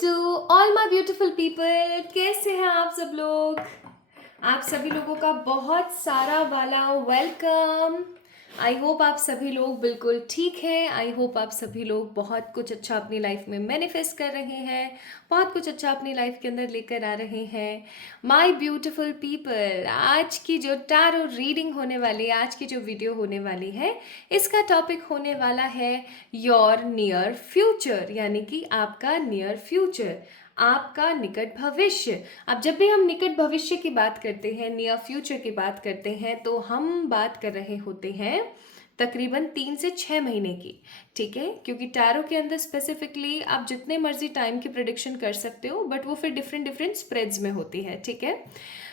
To all my beautiful people. कैसे हैं आप सब लोग? आप सभी लोगों का बहुत सारा वाला वेलकम। आई होप आप सभी लोग बिल्कुल ठीक हैं। आई होप आप सभी लोग बहुत कुछ अच्छा अपनी लाइफ में मैनिफेस्ट कर रहे हैं, बहुत कुछ अच्छा अपनी लाइफ के अंदर लेकर आ रहे हैं। माय ब्यूटीफुल पीपल, आज की जो टैरो रीडिंग होने वाली है, आज की जो वीडियो होने वाली है, इसका टॉपिक होने वाला है योर नियर फ्यूचर, यानी कि आपका नियर फ्यूचर, आपका निकट भविष्य। अब जब भी हम निकट भविष्य की बात करते हैं, नियर फ्यूचर की बात करते हैं, तो हम बात कर रहे होते हैं तकरीबन 3 से 6 महीने की। ठीक है, क्योंकि टैरो के अंदर स्पेसिफिकली आप जितने मर्जी टाइम की प्रिडिक्शन कर सकते हो, बट वो फिर डिफरेंट डिफरेंट स्प्रेड्स में होती है। ठीक है,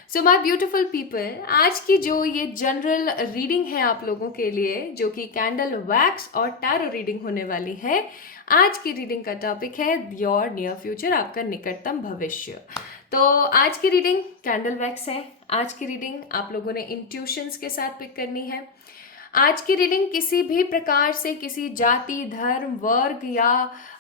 सो माय ब्यूटीफुल पीपल, आज की जो ये जनरल रीडिंग है आप लोगों के लिए, जो कि कैंडल वैक्स और टैरो रीडिंग होने वाली है, आज की रीडिंग का टॉपिक है योर नियर फ्यूचर, आपका निकटतम भविष्य। तो आज की रीडिंग कैंडल वैक्स है। आज की रीडिंग आप लोगों ने इंट्यूशंस के साथ पिक करनी है। आज की रीडिंग किसी भी प्रकार से किसी जाति, धर्म, वर्ग या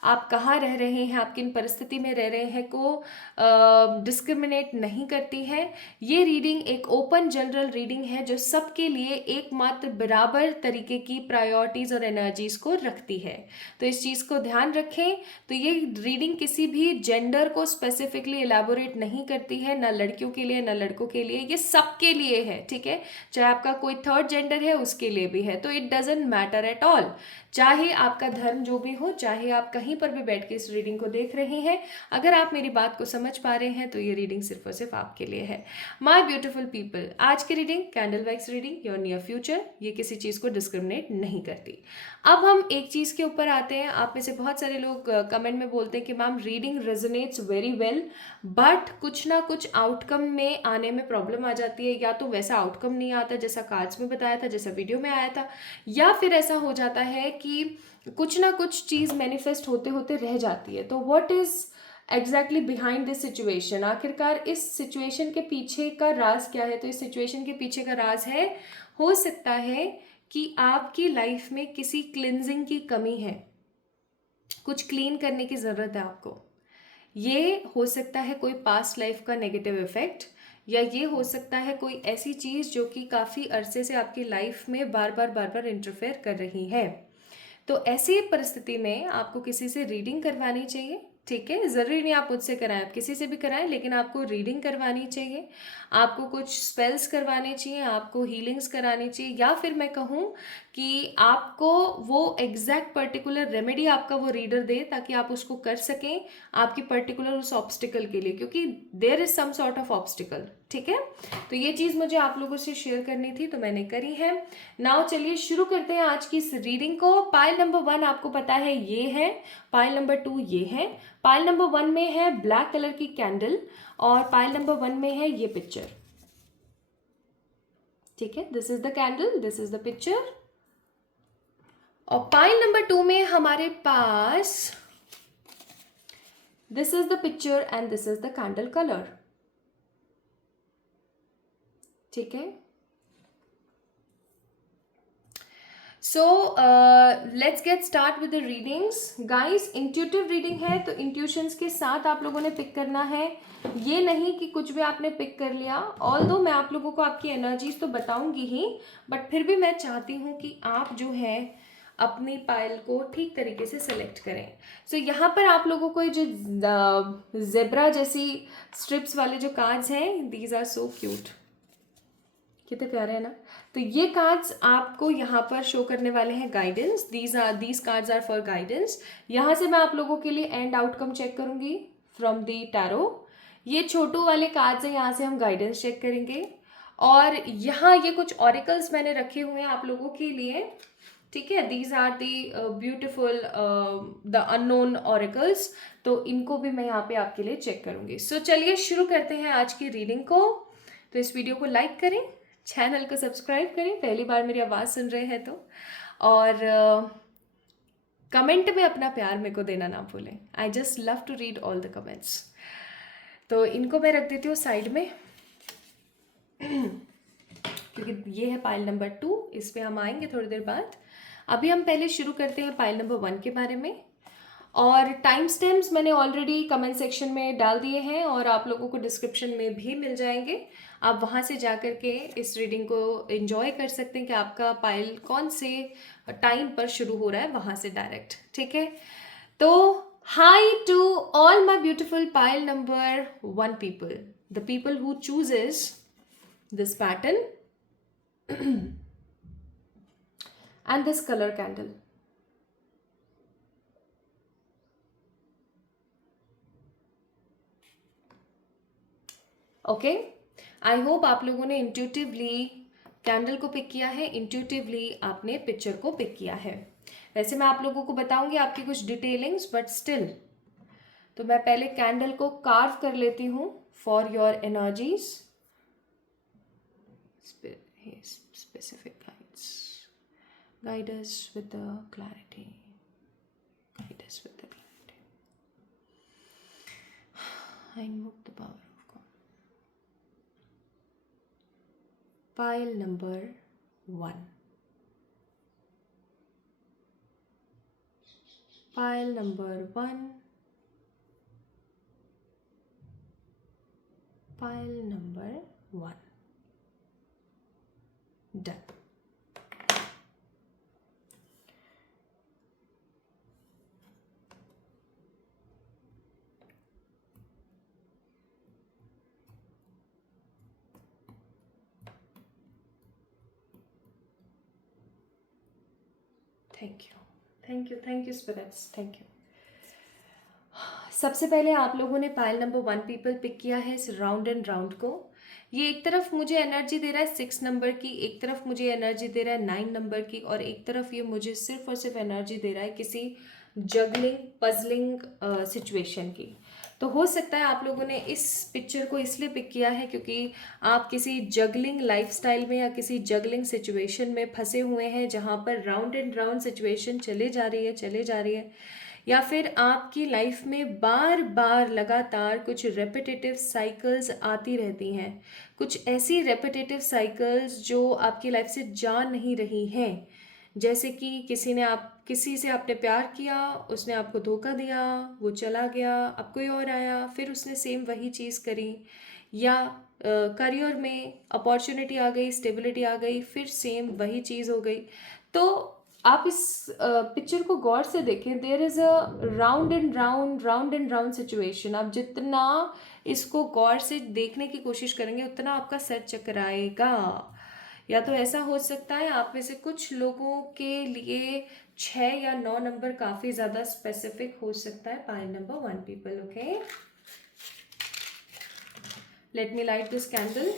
आप कहाँ रह रहे हैं, आप किन परिस्थिति में रह रहे हैं को डिस्क्रिमिनेट नहीं करती है। ये रीडिंग एक ओपन जनरल रीडिंग है जो सबके लिए एकमात्र बराबर तरीके की प्रायोरिटीज और एनर्जीज को रखती है। तो इस चीज़ को ध्यान रखें। तो ये रीडिंग किसी भी जेंडर को स्पेसिफिकली एलैबोरेट नहीं करती है, ना लड़कियों के लिए ना लड़कों के लिए, ये सबके लिए है। ठीक है, चाहे आपका कोई थर्ड जेंडर है उसके लिए भी है, तो it doesn't matter at all. चाहे आपका धर्म जो भी हो, चाहे आप कहीं पर भी बैठ के इस रीडिंग को देख रहे हैं, अगर आप मेरी बात को समझ पा रहे हैं तो ये रीडिंग सिर्फ और सिर्फ आपके लिए है। माय ब्यूटीफुल पीपल, आज की reading candle wax reading your near future, ये किसी चीज़ को डिस्क्रिमिनेट नहीं करती। अब हम एक चीज़ के ऊपर आते हैं। आप में से बहुत सारे लोग कमेंट में बोलते हैं कि ma'am reading resonates very well, but कुछ ना कुछ आउटकम में आने में प्रॉब्लम आ जाती है। या तो वैसा आउटकम नहीं आता जैसा कार्ड्स में बताया था, जैसा वीडियो में आया था, या फिर ऐसा हो जाता है कि कुछ ना कुछ चीज़ मैनिफेस्ट होते होते रह जाती है। तो what is exactly behind this situation, आखिरकार इस सिचुएशन के पीछे का राज क्या है? तो इस सिचुएशन के पीछे का राज है, हो सकता है कि आपकी लाइफ में किसी क्लिनजिंग की कमी है, कुछ क्लीन करने की ज़रूरत है आपको। ये हो सकता है कोई पास्ट लाइफ का नेगेटिव इफेक्ट, या ये हो सकता है कोई ऐसी चीज़ जो कि काफ़ी अरसे से आपकी लाइफ में बार बार इंटरफेयर कर रही है। तो ऐसी परिस्थिति में आपको किसी से रीडिंग करवानी चाहिए। ठीक है, ज़रूरी नहीं आप मुझसे कराएं, आप किसी से भी कराएं, लेकिन आपको रीडिंग करवानी चाहिए, आपको कुछ स्पेल्स करवाने चाहिए, आपको हीलिंग्स करानी चाहिए, या फिर मैं कहूँ कि आपको वो एग्जैक्ट पर्टिकुलर रेमेडी आपका वो रीडर दे, ताकि आप उसको कर सकें आपकी पर्टिकुलर उस ऑब्स्टिकल के लिए, क्योंकि there is some sort of obstacle. ठीक है, तो ये चीज़ मुझे आप लोगों से शेयर करनी थी, तो मैंने करी है। नाउ चलिए शुरू करते हैं आज की इस रीडिंग को। पाइल नंबर 1 आपको पता है ये है, पाइल नंबर 2 ये है। पाइल नंबर 1 में है ब्लैक कलर की कैंडल, और पाइल नंबर 1 में है ये पिक्चर। ठीक है, this is the candle, this is the picture. और पाइल नंबर 2 में हमारे पास this is the picture and this is the candle colour. ठीक है, so let's get start with the readings guys. Intuitive reading है, तो इंट्यूशंस के साथ आप लोगों ने पिक करना है। ये नहीं कि कुछ भी आपने पिक कर लिया। ऑल्दो मैं आप लोगों को आपकी एनर्जीज तो बताऊंगी ही, बट फिर भी मैं चाहती हूँ कि आप जो है अपनी पाइल को ठीक तरीके से सेलेक्ट करें। सो यहाँ पर आप लोगों को जो जेब्रा जैसी स्ट्रिप्स वाले जो कार्ड्स हैं, दीज आर सो क्यूट, कितने प्यारे हैं ना। तो ये कार्ड्स आपको यहाँ पर शो करने वाले हैं guidance. These cards are for guidance. यहाँ से मैं आप लोगों के लिए एंड आउटकम चेक करूंगी फ्रॉम दी टैरो। ये छोटू वाले कार्ड्स हैं, यहाँ से हम गाइडेंस चेक करेंगे। और यहाँ ये कुछ ऑरिकल्स मैंने रखे हुए हैं आप लोगों के लिए। ठीक है, these are the beautiful the unknown oracles, तो इनको भी मैं यहाँ पे आपके लिए चेक करूंगी। सो चलिए शुरू करते हैं आज की रीडिंग को। तो इस वीडियो को लाइक करें, चैनल को सब्सक्राइब करें पहली बार मेरी आवाज़ सुन रहे हैं तो, और कमेंट में अपना प्यार मेरे को देना ना भूलें। I just love to read all the comments. तो इनको मैं रख देती हूँ साइड में क्योंकि ये है पाइल नंबर 2, इस पर हम आएंगे थोड़ी देर बाद। अभी हम पहले शुरू करते हैं पाइल नंबर 1 के बारे में। और टाइम स्टैम्प्स मैंने ऑलरेडी कमेंट सेक्शन में डाल दिए हैं और आप लोगों को डिस्क्रिप्शन में भी मिल जाएंगे। आप वहाँ से जा कर के इस रीडिंग को एंजॉय कर सकते हैं कि आपका पाइल कौन से टाइम पर शुरू हो रहा है, वहाँ से डायरेक्ट। ठीक है, तो hi to all my beautiful pile number 1 people, the people who chooses this pattern and this color candle. Okay, I hope आप लोगों ने इंट्यूटिवली कैंडल को पिक किया है, इंट्यूटिवली आपने पिक्चर को पिक किया है। वैसे मैं आप लोगों को बताऊंगी आपकी कुछ डिटेलिंग्स, बट स्टिल तो मैं पहले कैंडल को कार्व कर लेती हूँ for your energies. Specific guide us with the clarity, guide us with the clarity. I invoke the power of God. Pile number 1, pile number 1, pile number 1. Done. Thank you spirits, thank you. सबसे पहले आप लोगों ने pile number 1 people pick किया है इस round and round को। ये एक तरफ मुझे एनर्जी दे रहा है 6 नंबर की, एक तरफ मुझे एनर्जी दे रहा है 9 नंबर की, और एक तरफ ये मुझे सिर्फ और सिर्फ एनर्जी दे रहा है किसी जगलिंग पजलिंग सिचुएशन की। तो हो सकता है आप लोगों ने इस पिक्चर को इसलिए पिक किया है क्योंकि आप किसी जगलिंग लाइफस्टाइल में या किसी जगलिंग सिचुएशन में फंसे हुए हैं जहाँ पर राउंड एंड राउंड सिचुएशन चले जा रही है, या फिर आपकी लाइफ में बार बार लगातार कुछ रेपिटेटिव साइकिल्स आती रहती हैं, कुछ ऐसी रेपिटेटिव साइकिल्स जो आपकी लाइफ से जा नहीं रही हैं। जैसे कि किसी से आपने प्यार किया, उसने आपको धोखा दिया, वो चला गया, अब कोई और आया, फिर उसने सेम वही चीज़ करी, या करियर में अपॉर्चुनिटी आ गई, स्टेबिलिटी आ गई, फिर सेम वही चीज़ हो गई। तो आप इस पिक्चर को गौर से देखें, there is a round and round situation. आप जितना इसको गौर से देखने की कोशिश करेंगे उतना आपका सर चकराएगा। या तो ऐसा हो सकता है आप में से कुछ लोगों के लिए 6 या 9 नंबर काफ़ी ज़्यादा स्पेसिफिक हो सकता है। Pile number 1 people, okay. Let me light this candle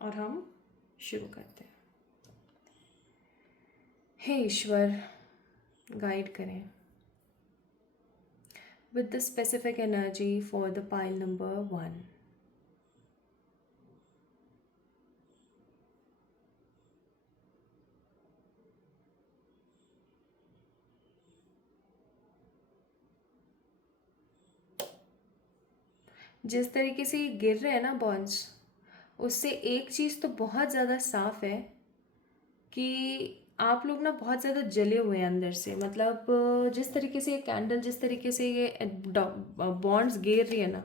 और हम शुरू करते हैं। हे ईश्वर, गाइड करें with the specific energy for the pile number 1। जिस तरीके से ये गिर रहे हैं ना बॉन्ड्स, उससे एक चीज़ तो बहुत ज़्यादा साफ है कि आप लोग ना बहुत ज़्यादा जले हुए हैं अंदर से। मतलब जिस तरीके से ये कैंडल, जिस तरीके से ये बॉन्ड्स गिर रही है ना,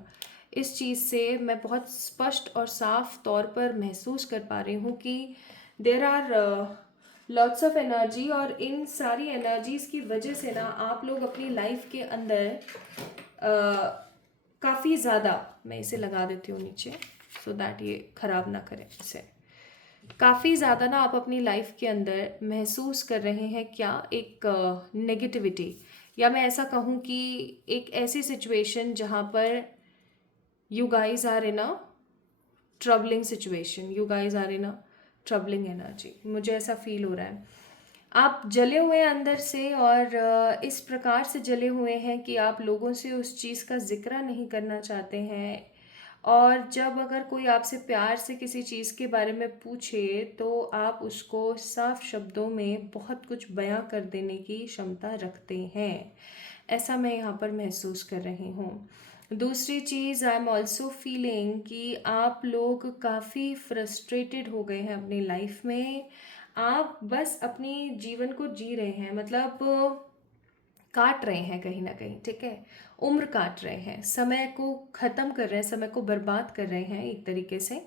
इस चीज़ से मैं बहुत स्पष्ट और साफ तौर पर महसूस कर पा रही हूँ कि there are lots of energy, और इन सारी एनर्जीज़ की वजह से ना आप लोग अपनी लाइफ के अंदर काफ़ी ज़्यादा, मैं इसे लगा देती हूँ नीचे सो दैट ये ख़राब ना करें इसे, काफ़ी ज़्यादा ना आप अपनी लाइफ के अंदर महसूस कर रहे हैं क्या, एक नेगेटिविटी, या मैं ऐसा कहूँ कि एक ऐसी सिचुएशन जहाँ पर you guys are in a troubling situation, you guys are in a troubling energy. मुझे ऐसा फील हो रहा है आप जले हुए हैं अंदर से, और इस प्रकार से जले हुए हैं कि आप लोगों से उस चीज़ का जिक्र नहीं करना चाहते हैं। और जब अगर कोई आपसे प्यार से किसी चीज़ के बारे में पूछे तो आप उसको साफ शब्दों में बहुत कुछ बयां कर देने की क्षमता रखते हैं, ऐसा मैं यहाँ पर महसूस कर रही हूँ। दूसरी चीज़, आई एम ऑल्सो फीलिंग कि आप लोग काफ़ी फ्रस्ट्रेटेड हो गए हैं अपनी लाइफ में। आप बस अपनी जीवन को जी रहे हैं, मतलब काट रहे हैं कहीं ना कहीं, ठीक है। उम्र काट रहे हैं, समय को ख़त्म कर रहे हैं, समय को बर्बाद कर रहे हैं एक तरीके से।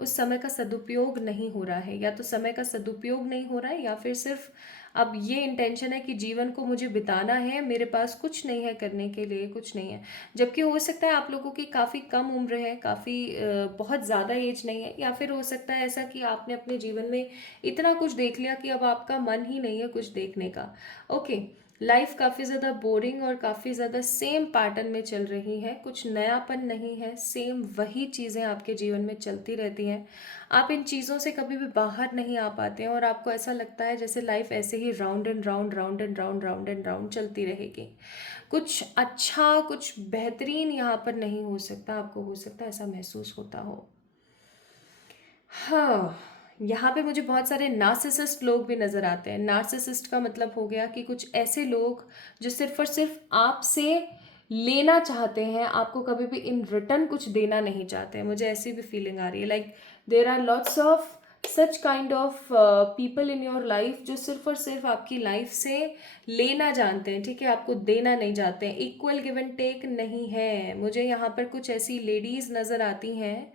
उस समय का सदुपयोग नहीं हो रहा है, या तो समय का सदुपयोग नहीं हो रहा है, या फिर सिर्फ अब ये इंटेंशन है कि जीवन को मुझे बिताना है, मेरे पास कुछ नहीं है करने के लिए, कुछ नहीं है। जबकि हो सकता है आप लोगों की काफ़ी कम उम्र है, काफ़ी बहुत ज़्यादा एज नहीं है, या फिर हो सकता है ऐसा कि आपने अपने जीवन में इतना कुछ देख लिया कि अब आपका मन ही नहीं है कुछ देखने का। ओके, लाइफ काफ़ी ज़्यादा बोरिंग और काफ़ी ज़्यादा सेम पैटर्न में चल रही है, कुछ नयापन नहीं है, सेम वही चीज़ें आपके जीवन में चलती रहती हैं। आप इन चीज़ों से कभी भी बाहर नहीं आ पाते हैं, और आपको ऐसा लगता है जैसे लाइफ ऐसे ही round and round, round and round, round and round चलती रहेगी। कुछ अच्छा, कुछ बेहतरीन यहाँ पर नहीं हो सकता, आपको हो सकता है ऐसा महसूस होता हो। हाँ, यहाँ पे मुझे बहुत सारे नार्सिसिस्ट लोग भी नज़र आते हैं। नार्सिसिस्ट का मतलब हो गया कि कुछ ऐसे लोग जो सिर्फ़ और सिर्फ़ आपसे लेना चाहते हैं, आपको कभी भी इन रिटर्न कुछ देना नहीं चाहते हैं। मुझे ऐसी भी फीलिंग आ रही है, like there are lots of such kind of people in your life जो सिर्फ़ और सिर्फ़ आपकी लाइफ से लेना जानते हैं, ठीक है, आपको देना नहीं चाहते हैं। इक्वल गिव एंड टेक नहीं है। मुझे यहाँ पर कुछ ऐसी लेडीज़ नज़र आती हैं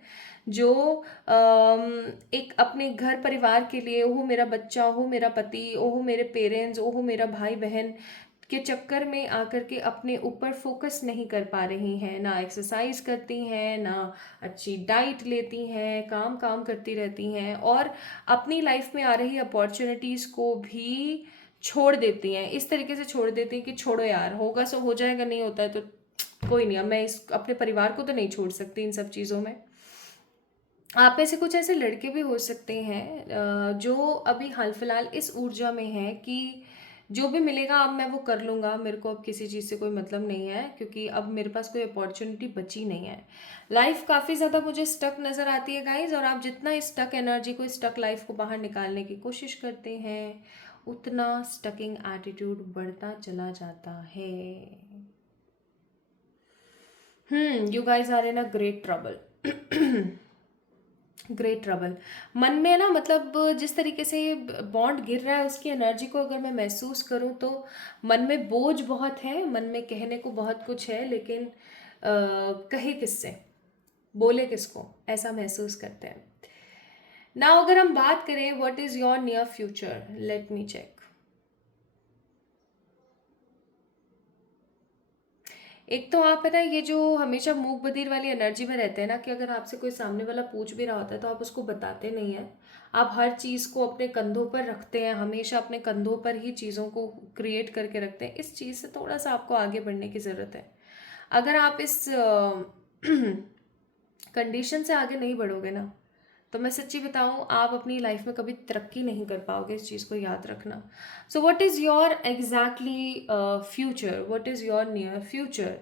जो एक अपने घर परिवार के लिए, ओहो मेरा बच्चा, ओहो मेरा पति, ओहो मेरे पेरेंट्स, ओहो मेरा भाई बहन के चक्कर में आकर के अपने ऊपर फोकस नहीं कर पा रही हैं, ना एक्सरसाइज करती हैं, ना अच्छी डाइट लेती हैं, काम काम करती रहती हैं, और अपनी लाइफ में आ रही अपॉर्चुनिटीज़ को भी छोड़ देती हैं। इस तरीके से छोड़ देती हैं कि छोड़ो यार, होगा सो हो जाएगा, नहीं होता है तो कोई नहीं, अब मैं इस अपने परिवार को तो नहीं छोड़ सकती इन सब चीज़ों में। आप में से कुछ ऐसे लड़के भी हो सकते हैं जो अभी हाल फिलहाल इस ऊर्जा में हैं कि जो भी मिलेगा अब मैं वो कर लूँगा, मेरे को अब किसी चीज़ से कोई मतलब नहीं है, क्योंकि अब मेरे पास कोई अपॉर्चुनिटी बची नहीं है। लाइफ काफ़ी ज़्यादा मुझे स्टक नज़र आती है गाइज, और आप जितना इस स्टक एनर्जी को, स्टक लाइफ को बाहर निकालने की कोशिश करते हैं, उतना स्टकिंग एटीट्यूड बढ़ता चला जाता है। You guys are in a great trouble. Great trouble. मन में ना, मतलब जिस तरीके से बॉन्ड गिर रहा है उसकी एनर्जी को अगर मैं महसूस करूं तो मन में बोझ बहुत है, मन में कहने को बहुत कुछ है, लेकिन कहे किससे, बोले किसको, ऐसा महसूस करते हैं ना। अगर हम बात करें what is your near future, let me check. एक तो आप है ना, ये जो हमेशा मूक बधिर वाली एनर्जी में रहते हैं ना, कि अगर आपसे कोई सामने वाला पूछ भी रहा होता है तो आप उसको बताते नहीं हैं। आप हर चीज़ को अपने कंधों पर रखते हैं, हमेशा अपने कंधों पर ही चीज़ों को क्रिएट करके रखते हैं। इस चीज़ से थोड़ा सा आपको आगे बढ़ने की ज़रूरत है। अगर आप इस कंडीशन से आगे नहीं बढ़ोगे ना, तो मैं सच्ची बताऊं, आप अपनी लाइफ में कभी तरक्की नहीं कर पाओगे, इस चीज़ को याद रखना। So what is your exactly future, what is your near future.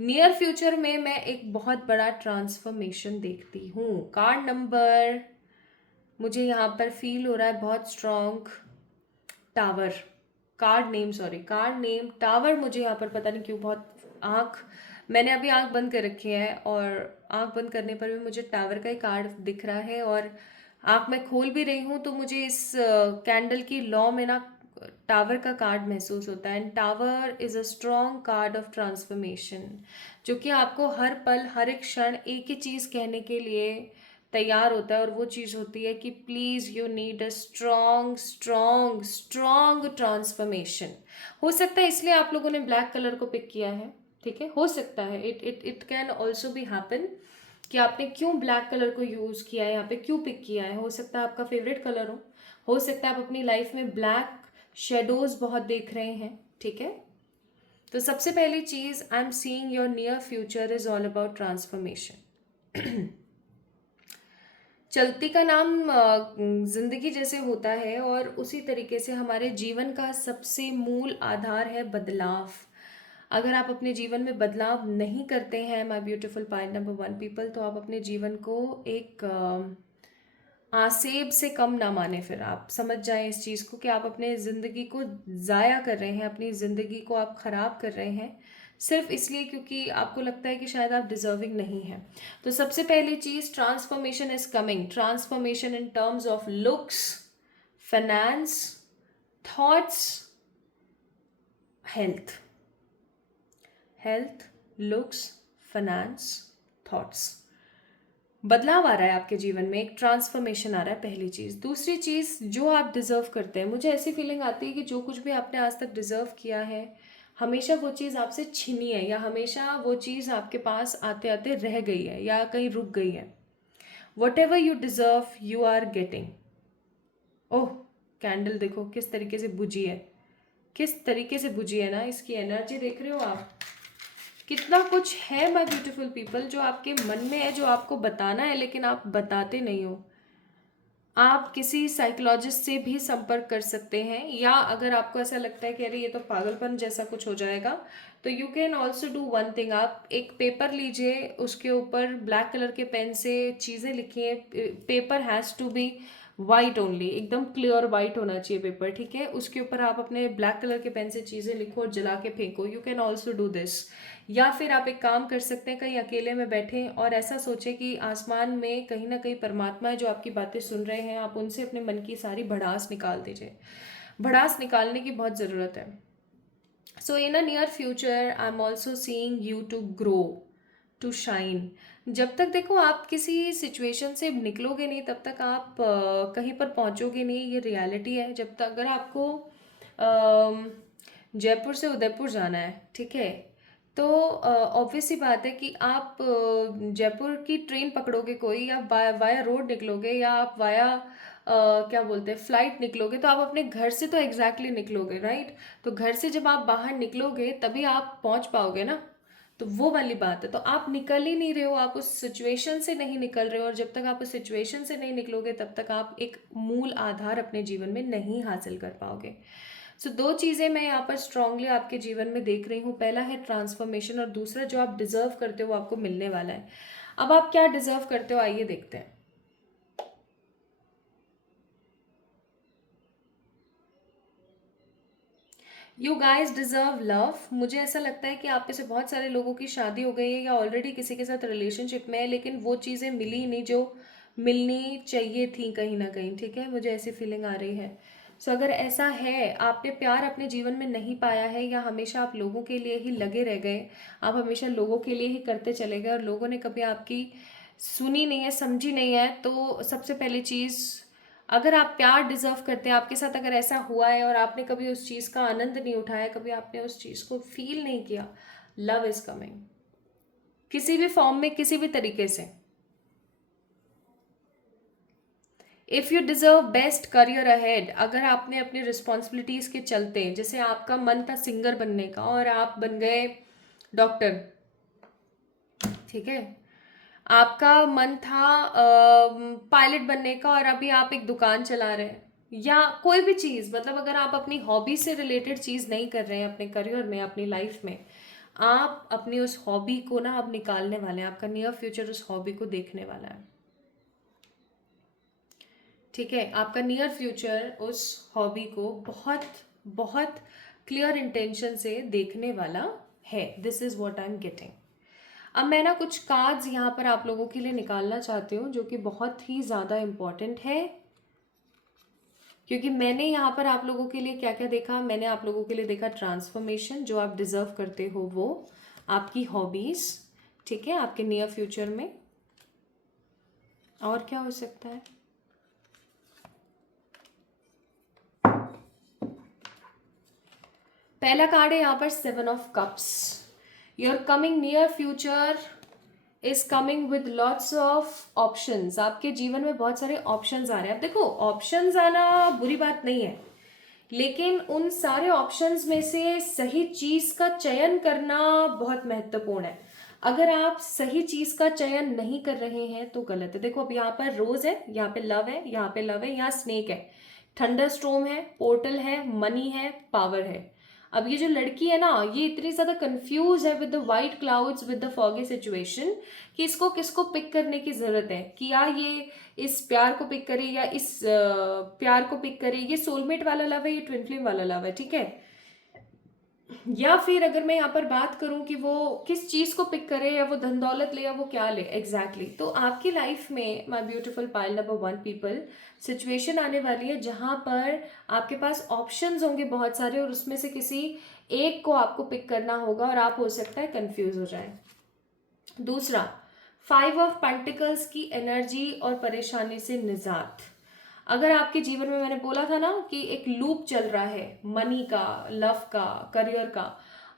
Near future में मैं एक बहुत बड़ा ट्रांसफॉर्मेशन देखती हूँ। कार्ड नंबर मुझे यहाँ पर फील हो रहा है बहुत strong, tower. Card name, sorry, card name tower. मुझे यहाँ पर पता नहीं क्यों बहुत मैंने अभी आंख बंद कर रखी है, और आंख बंद करने पर भी मुझे टावर का ही कार्ड दिख रहा है, और आंख मैं खोल भी रही हूँ तो मुझे इस कैंडल की लॉ में ना टावर का कार्ड महसूस होता है। And tower is a strong card of transformation, जो कि आपको हर पल, हर एक क्षण एक ही चीज़ कहने के लिए तैयार होता है, और वो चीज़ होती है कि please you need a strong strong strong transformation. हो सकता है इसलिए आप लोगों ने ब्लैक कलर को पिक किया है, ठीक है, हो सकता है, it can also be happen कि आपने क्यों ब्लैक कलर को यूज़ किया है, यहाँ पे क्यों पिक किया है। हो सकता है आपका फेवरेट कलर हो सकता है आप अपनी लाइफ में ब्लैक शेडोज बहुत देख रहे हैं, ठीक है। तो सबसे पहली चीज़, I am seeing your near future is all about transformation. चलती का नाम जिंदगी जैसे होता है, और उसी तरीके से हमारे जीवन का सबसे मूल आधार है बदलाव। अगर आप अपने जीवन में बदलाव नहीं करते हैं, my beautiful point number 1 people, तो आप अपने जीवन को एक आसेब से कम ना माने। फिर आप समझ जाएं इस चीज़ को कि आप अपने ज़िंदगी को ज़ाया कर रहे हैं, अपनी ज़िंदगी को आप ख़राब कर रहे हैं, सिर्फ इसलिए क्योंकि आपको लगता है कि शायद आप डिज़र्विंग नहीं हैं। तो सबसे पहली चीज़, transformation is coming. Transformation in terms of looks, finance, thoughts, health. Health, looks, finance, thoughts. बदलाव आ रहा है आपके जीवन में, एक ट्रांसफॉर्मेशन आ रहा है, पहली चीज़। दूसरी चीज़, जो आप डिज़र्व करते हैं, मुझे ऐसी फीलिंग आती है कि जो कुछ भी आपने आज तक डिज़र्व किया है, हमेशा वो चीज़ आपसे छिनी है, या हमेशा वो चीज़ आपके पास आते आते रह गई है या कहीं रुक गई है। Whatever you deserve you are getting. Oh, candle देखो किस तरीके से बुझी है, किस तरीके से बुझी है ना, इसकी एनर्जी देख रहे हो आप। कितना कुछ है माय ब्यूटीफुल पीपल जो आपके मन में है, जो आपको बताना है लेकिन आप बताते नहीं हो। आप किसी साइकोलॉजिस्ट से भी संपर्क कर सकते हैं, या अगर आपको ऐसा लगता है कि अरे ये तो पागलपन जैसा कुछ हो जाएगा, तो you can also do one thing. आप एक पेपर लीजिए, उसके ऊपर ब्लैक कलर के पेन से चीज़ें लिखिए। Paper has to be white only, एकदम क्लियर वाइट होना चाहिए पेपर, ठीक है। उसके ऊपर आप अपने ब्लैक कलर के पेन से चीज़ें लिखो और जला के फेंको। You can also do this. या फिर आप एक काम कर सकते हैं, कहीं अकेले में बैठे और ऐसा सोचें कि आसमान में कहीं ना कहीं परमात्मा है जो आपकी बातें सुन रहे हैं। आप उनसे अपने मन की सारी भड़ास निकाल दीजिए। भड़ास निकालने की बहुत ज़रूरत है। So in a near future I am also seeing you to grow, to shine. जब तक देखो आप किसी सिचुएशन से निकलोगे नहीं, तब तक आप कहीं पर पहुंचोगे नहीं, ये रियलिटी है। जब तक अगर आपको अम, जयपुर से उदयपुर जाना है, ठीक है, तो ऑब्वियस सी बात है कि आप जयपुर की ट्रेन पकड़ोगे कोई, या वाया रोड निकलोगे, या आप वाया क्या बोलते हैं फ्लाइट निकलोगे, तो आप अपने घर से तो एग्जैक्टली निकलोगे, राइट। तो घर से जब आप बाहर निकलोगे तभी आप पहुंच पाओगे ना। तो वो वाली बात है। तो आप निकल ही नहीं रहे हो, आप उस सिचुएशन से नहीं निकल रहे हो, और जब तक आप उस सिचुएशन से नहीं निकलोगे तब तक आप एक मूल आधार अपने जीवन में नहीं हासिल कर पाओगे। सो दो चीज़ें मैं यहाँ पर स्ट्रांगली आपके जीवन में देख रही हूँ। पहला है ट्रांसफॉर्मेशन, और दूसरा जो आप डिजर्व करते हो वो आपको मिलने वाला है। अब आप क्या डिजर्व करते हो, आइए देखते हैं। You guys deserve love. मुझे ऐसा लगता है कि आप में से बहुत सारे लोगों की शादी हो गई है, या ऑलरेडी किसी के साथ रिलेशनशिप में है, लेकिन वो चीज़ें मिली नहीं जो मिलनी चाहिए थी कहीं ना कहीं, ठीक है। मुझे ऐसी फीलिंग आ रही है। सो अगर ऐसा है, आपने प्यार अपने जीवन में नहीं पाया है, या हमेशा आप लोगों के लिए ही लगे रह गए, आप हमेशा लोगों के लिए ही करते चले गए, और लोगों ने कभी आपकी सुनी नहीं है, समझी नहीं है, तो सबसे पहली चीज़, अगर आप प्यार डिजर्व करते हैं, आपके साथ अगर ऐसा हुआ है और आपने कभी उस चीज़ का आनंद नहीं उठाया, कभी आपने उस चीज़ को फील नहीं किया, लव इज कमिंग, किसी भी फॉर्म में, किसी भी तरीके से। If you deserve best career ahead, अगर आपने अपनी रिस्पॉन्सिबिलिटीज़ के चलते, जैसे आपका मन था सिंगर बनने का और आप बन गए डॉक्टर, ठीक है, आपका मन था पायलट बनने का और अभी आप एक दुकान चला रहे हैं, या कोई भी चीज़, मतलब अगर आप अपनी हॉबी से रिलेटेड चीज़ नहीं कर रहे हैं अपने करियर में, अपनी लाइफ में, आप अपनी उस हॉबी को ना अब निकालने वाले हैं। आपका नियर फ्यूचर उस हॉबी को देखने वाला है, ठीक है। आपका नियर फ्यूचर उस हॉबी को बहुत बहुत क्लियर इंटेंशन से देखने वाला है। This is what I am getting. अब मैं ना कुछ कार्ड्स यहाँ पर आप लोगों के लिए निकालना चाहती हूँ, जो कि बहुत ही ज़्यादा इम्पॉर्टेंट है, क्योंकि मैंने यहाँ पर आप लोगों के लिए क्या क्या देखा। मैंने आप लोगों के लिए देखा ट्रांसफॉर्मेशन, जो आप डिजर्व करते हो वो, आपकी हॉबीज़, ठीक है, आपके नियर फ्यूचर में, और क्या हो सकता है। पहला कार्ड है यहाँ पर 7 of cups. Your coming near future is coming with lots of options. आपके जीवन में बहुत सारे ऑप्शंस आ रहे हैं। अब देखो, ऑप्शंस आना बुरी बात नहीं है, लेकिन उन सारे ऑप्शंस में से सही चीज का चयन करना बहुत महत्वपूर्ण है। अगर आप सही चीज का चयन नहीं कर रहे हैं तो गलत है। देखो, अब यहाँ पर रोज है, यहाँ पे लव है, यहाँ पे लव है, यहाँ स्नेक है, थंडर स्टोम है, पोर्टल है, मनी है, पावर है। अब ये जो लड़की है ना, ये इतनी ज्यादा कंफ्यूज है with the white clouds, with the foggy situation, कि इसको किसको पिक करने की जरूरत है, कि यार ये इस प्यार को पिक करे या इस प्यार को पिक करे। ये सोलमेट वाला लव है, ये ट्विन फ्लेम वाला लव है, ठीक है। या फिर अगर मैं यहाँ पर बात करूँ कि वो किस चीज़ को पिक करे, या वो धन दौलत ले, या वो क्या ले एग्जैक्टली तो आपकी लाइफ में my beautiful pile number 1 people, situation आने वाली है जहाँ पर आपके पास ऑप्शंस होंगे बहुत सारे, और उसमें से किसी एक को आपको पिक करना होगा, और आप हो सकता है कंफ्यूज हो जाए। दूसरा, 5 ऑफ पेंटिकल्स की एनर्जी और परेशानी से निजात। अगर आपके जीवन में, मैंने बोला था ना कि एक लूप चल रहा है मनी का, लव का, करियर का,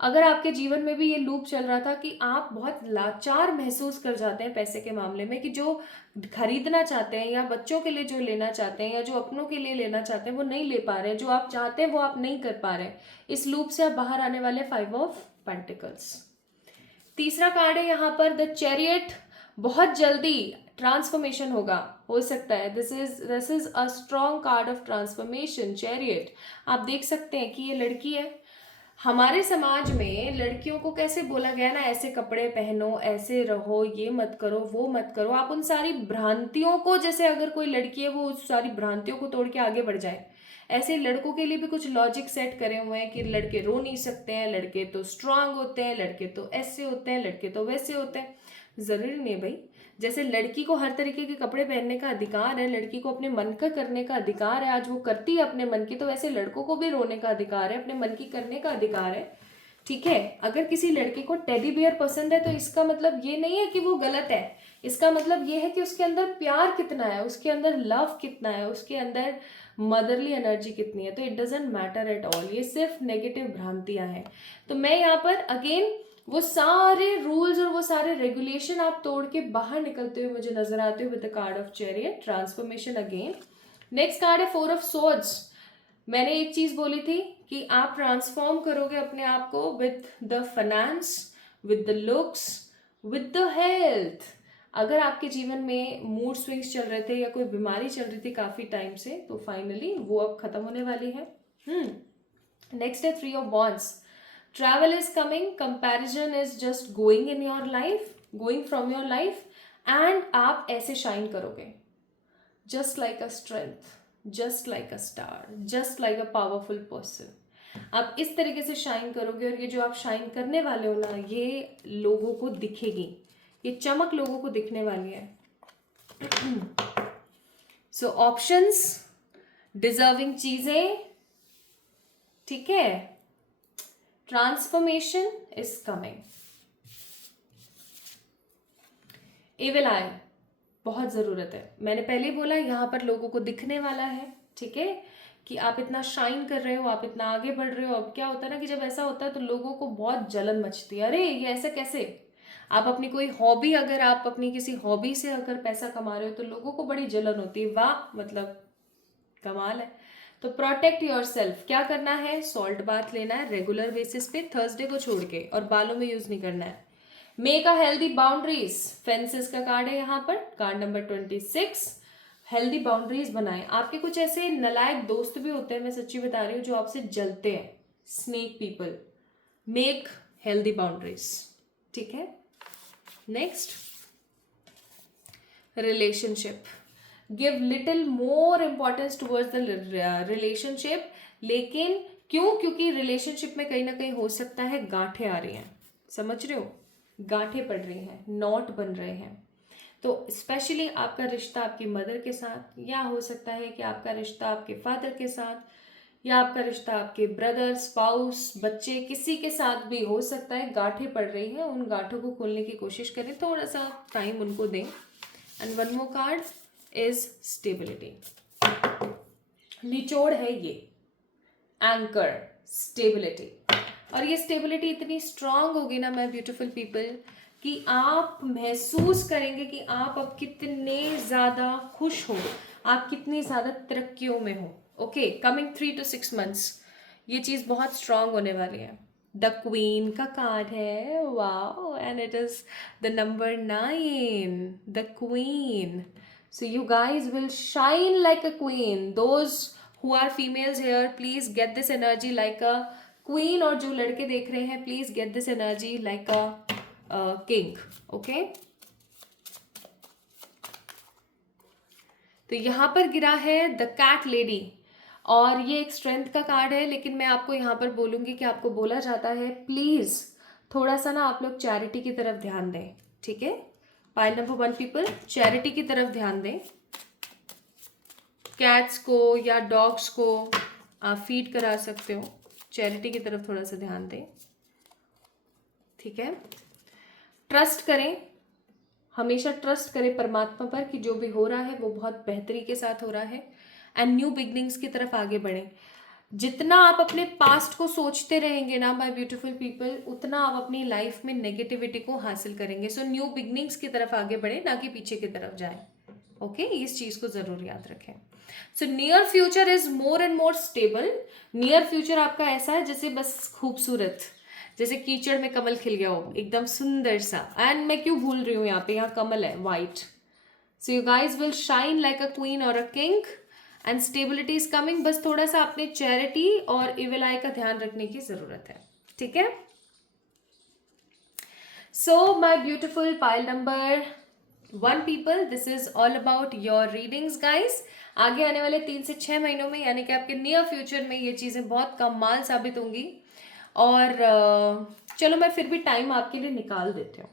अगर आपके जीवन में भी ये लूप चल रहा था कि आप बहुत लाचार महसूस कर जाते हैं पैसे के मामले में, कि जो खरीदना चाहते हैं या बच्चों के लिए जो लेना चाहते हैं या जो अपनों के लिए लेना चाहते हैं वो नहीं ले पा रहे हैं, जो आप चाहते हैं वो आप नहीं कर पा रहे हैं, इस लूप से आप बाहर आने वाले 5 ऑफ पेंटिकल्स। तीसरा कार्ड है यहाँ पर द चैरियट, बहुत जल्दी ट्रांसफॉर्मेशन होगा, हो सकता है, this is a strong card of transformation, chariot. आप देख सकते हैं कि ये लड़की है। हमारे समाज में लड़कियों को कैसे बोला गया ना, ऐसे कपड़े पहनो, ऐसे रहो, ये मत करो, वो मत करो, आप उन सारी भ्रांतियों को, जैसे अगर कोई लड़की है वो उस सारी भ्रांतियों को तोड़ के आगे बढ़ जाए, ऐसे लड़कों के लिए भी कुछ लॉजिक सेट करे हुए हैं कि लड़के रो नहीं सकते हैं, लड़के तो स्ट्रांग होते हैं, लड़के तो ऐसे होते हैं, लड़के तो वैसे होते हैं। जरूरी नहीं भाई, जैसे लड़की को हर तरीके के कपड़े पहनने का अधिकार है, लड़की को अपने मन का करने का अधिकार है, आज वो करती है अपने मन की, तो वैसे लड़कों को भी रोने का अधिकार है, अपने मन की करने का अधिकार है। ठीक है, अगर किसी लड़के को टेडी बियर पसंद है तो इसका मतलब ये नहीं है कि वो गलत है, इसका मतलब ये है कि उसके अंदर प्यार कितना है, उसके अंदर लव कितना है, उसके अंदर मदरली एनर्जी कितनी है। तो it doesn't matter at all, ये सिर्फ नेगेटिव भ्रांतियां हैं। तो मैं यहाँ पर अगेन वो सारे रूल्स और वो सारे रेगुलेशन आप तोड़ के बाहर निकलते हुए मुझे नजर आते हो with the card of chariot, transformation again. Next card है 4 ऑफ सोर्ड्स। मैंने एक चीज बोली थी कि आप ट्रांसफॉर्म करोगे अपने आप को with the finance, with the looks, with the health. अगर आपके जीवन में मूड स्विंग्स चल रहे थे या कोई बीमारी चल रही थी काफी टाइम से, तो फाइनली वो अब खत्म होने वाली है। नेक्स्ट है 3 of wands। Travel is coming, comparison is just going in your life, going from your life, and आप ऐसे शाइन करोगे just like a strength, just like a star, just like a powerful person. आप इस तरीके से shine करोगे, और ये जो आप शाइन करने वाले हो ना, ये लोगों को दिखेगी, ये चमक लोगों को दिखने वाली है। सो ऑप्शंस, डिजर्विंग चीजें, ठीक है, ट्रांसफॉर्मेशन इज कमिंग। एविल आई, बहुत ज़रूरत है, मैंने पहले ही बोला यहाँ पर लोगों को दिखने वाला है, ठीक है, कि आप इतना शाइन कर रहे हो, आप इतना आगे बढ़ रहे हो। अब क्या होता है ना कि जब ऐसा होता है तो लोगों को बहुत जलन मचती है, अरे ये ऐसा कैसे। आप अपनी कोई हॉबी, अगर आप अपनी किसी हॉबी से अगर पैसा कमा रहे हो तो लोगों को बड़ी जलन होती है, वाह मतलब कमाल है। तो प्रोटेक्ट योर सेल्फ, क्या करना है, सॉल्ट बाथ लेना है रेगुलर बेसिस पे, थर्सडे को छोड़ के, और बालों में यूज नहीं करना है। Make a healthy boundaries, fences का कार्ड है यहाँ पर, कार्ड नंबर 26। हेल्दी बाउंड्रीज बनाएं। आपके कुछ ऐसे नलायक दोस्त भी होते हैं, मैं सच्ची बता रही हूँ, जो आपसे जलते हैं, snake people. Make healthy boundaries, ठीक है। Next, relationship, give little more importance towards the relationship. लेकिन क्यों, क्योंकि रिलेशनशिप में कहीं ना कहीं हो सकता है गांठें आ रही हैं, समझ रहे हो, गांठें पड़ रही हैं, नॉट बन रहे हैं। तो स्पेशली आपका रिश्ता आपकी मदर के साथ, या हो सकता है कि आपका रिश्ता आपके फादर के साथ, या आपका रिश्ता आपके ब्रदर, स्पाउस, बच्चे, किसी के साथ भी हो सकता है गांठें पड़ रही हैं। उन गांठों को खोलने की कोशिश करें, थोड़ा सा टाइम उनको दें। And one more card is stability, निचोड़ है ये, एंकर, स्टेबिलिटी। और ये स्टेबिलिटी इतनी स्ट्रांग होगी ना माय ब्यूटीफुल पीपल, कि आप महसूस करेंगे कि आप अब कितने ज़्यादा खुश हो, आप कितनी ज़्यादा तरक्कियों में हो। ओके, कमिंग 3 to 6 months ये चीज़ बहुत स्ट्रांग होने वाली है। द क्वीन का कार्ड है, wow, and it is the number 9, the queen. So you guys will shine like a queen. Those who are females here, please get this energy like a queen. और जो लड़के देख रहे हैं, please get this energy like a king. Okay? तो यहाँ पर गिरा है द कैट लेडी। और ये एक स्ट्रेंथ का कार्ड है, लेकिन मैं आपको यहाँ पर बोलूँगी कि आपको बोला जाता है प्लीज़ थोड़ा सा ना आप लोग चैरिटी की तरफ ध्यान दें, ठीक है। पाइल नंबर 1 पीपल, चैरिटी की तरफ ध्यान दें। कैट्स को या डॉग्स को आप फीड करा सकते हो, चैरिटी की तरफ थोड़ा सा ध्यान दें, ठीक है। ट्रस्ट करें, हमेशा ट्रस्ट करें परमात्मा पर कि जो भी हो रहा है वो बहुत बेहतरी के साथ हो रहा है। एंड न्यू बिगनिंग्स की तरफ आगे बढ़ें। जितना आप अपने पास्ट को सोचते रहेंगे ना माय ब्यूटीफुल पीपल, उतना आप अपनी लाइफ में नेगेटिविटी को हासिल करेंगे। सो न्यू बिगनिंग्स की तरफ आगे बढ़े, ना कि पीछे की तरफ जाए। ओके, इस चीज को जरूर याद रखें। So near future is more and more stable. Near future आपका ऐसा है जैसे बस खूबसूरत, जैसे कीचड़ में कमल खिल गया हो, एकदम सुंदर सा। एंड मैं क्यों भूल रही हूँ, यहाँ पे यहाँ कमल है white. So you guys will shine like a queen और a king and stability is coming. बस थोड़ा सा अपने चैरिटी और इविल आई का ध्यान रखने की जरूरत है, ठीक है। So my beautiful pile number 1 people, this is all about your readings guys. आगे आने वाले 3 से 6 महीनों में, यानी कि आपके नियर फ्यूचर में ये चीजें बहुत कमाल साबित होंगी। और चलो मैं फिर भी टाइम आपके लिए निकाल देती हूँ।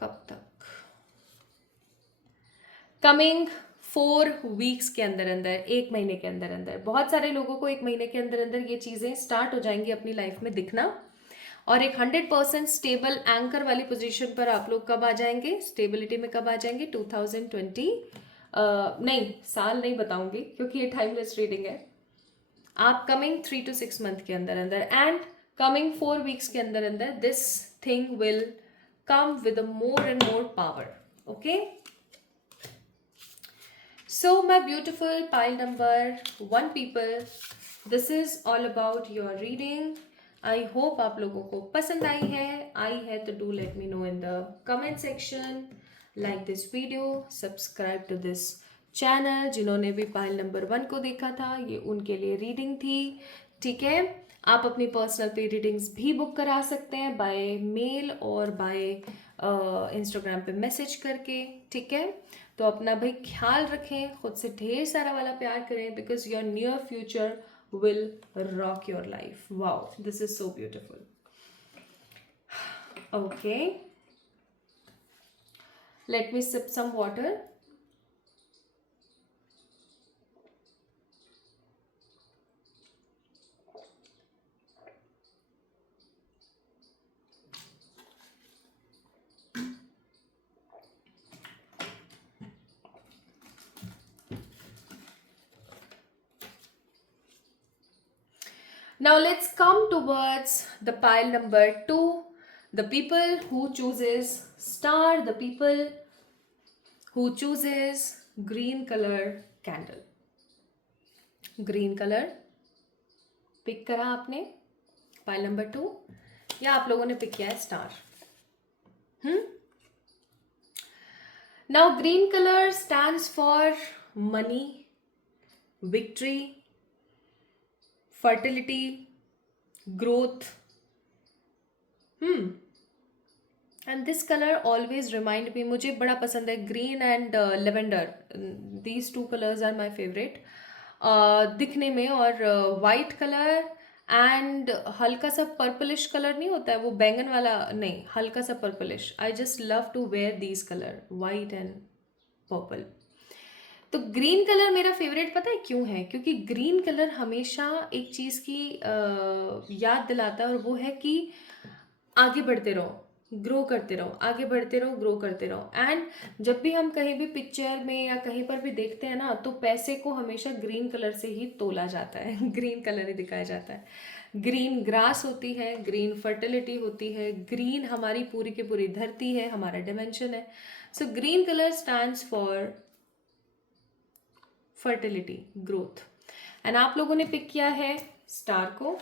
कब तक? कमिंग 4 वीक्स के अंदर अंदर, 1 महीने के अंदर अंदर, बहुत सारे लोगों को 1 महीने के अंदर अंदर ये चीज़ें स्टार्ट हो जाएंगी अपनी लाइफ में दिखना। और एक 100% स्टेबल एंकर वाली पोजीशन पर आप लोग कब आ जाएंगे, स्टेबिलिटी में कब आ जाएंगे? 2020 नहीं, साल नहीं बताऊंगी क्योंकि ये टाइमलेस रीडिंग है। आप कमिंग 3 to 6 मंथ के अंदर अंदर एंड कमिंग 4 वीक्स के अंदर अंदर this thing will come with a more and more power. Okay, so my beautiful pile number 1 people, this is all about your reading. I hope आप लोगों को पसंद आई है तो do let me know in the comment section. Like this video, subscribe to this channel. जिन्होंने भी pile number 1 को देखा था, ये उनके लिए रीडिंग थी, ठीक है। आप अपनी पर्सनल पे रीडिंग्स भी बुक करा सकते हैं बाय मेल और बाय इंस्टाग्राम पे मैसेज करके, ठीक है। तो अपना भाई ख्याल रखें, खुद से ढेर सारा वाला प्यार करें, because your near future will rock your life. Wow, this is so beautiful. Okay, let me sip some water. Now let's come towards the pile number 2, the people who chooses star, the people who chooses green color candle. Green colour pick करा आपने pile number 2, या आप लोगों ने pick किया है star? Now green colour stands for money, victory, fertility, growth, and this colour always remind me, मुझे बड़ा पसंद है green and lavender, these 2 colours are my favourite दिखने में। और वाइट कलर एंड हल्का सा पर्पलिश कलर नहीं होता है वो बैंगन वाला, नहीं, हल्का सा purplish. I just love to wear these colour, white and purple. तो ग्रीन कलर मेरा फेवरेट पता है क्यों है? क्योंकि ग्रीन कलर हमेशा एक चीज़ की याद दिलाता है, और वो है कि आगे बढ़ते रहो, ग्रो करते रहो, आगे बढ़ते रहो, ग्रो करते रहो। एंड जब भी हम कहीं भी पिक्चर में या कहीं पर भी देखते हैं ना, तो पैसे को हमेशा ग्रीन कलर से ही तोला जाता है, ग्रीन कलर ही दिखाया जाता है। ग्रीन ग्रास होती है, ग्रीन फर्टिलिटी होती है, ग्रीन हमारी पूरी की पूरी धरती है, हमारा डिमेंशन है। So green colour stands for fertility, growth. And आप लोगों ने पिक किया है स्टार को।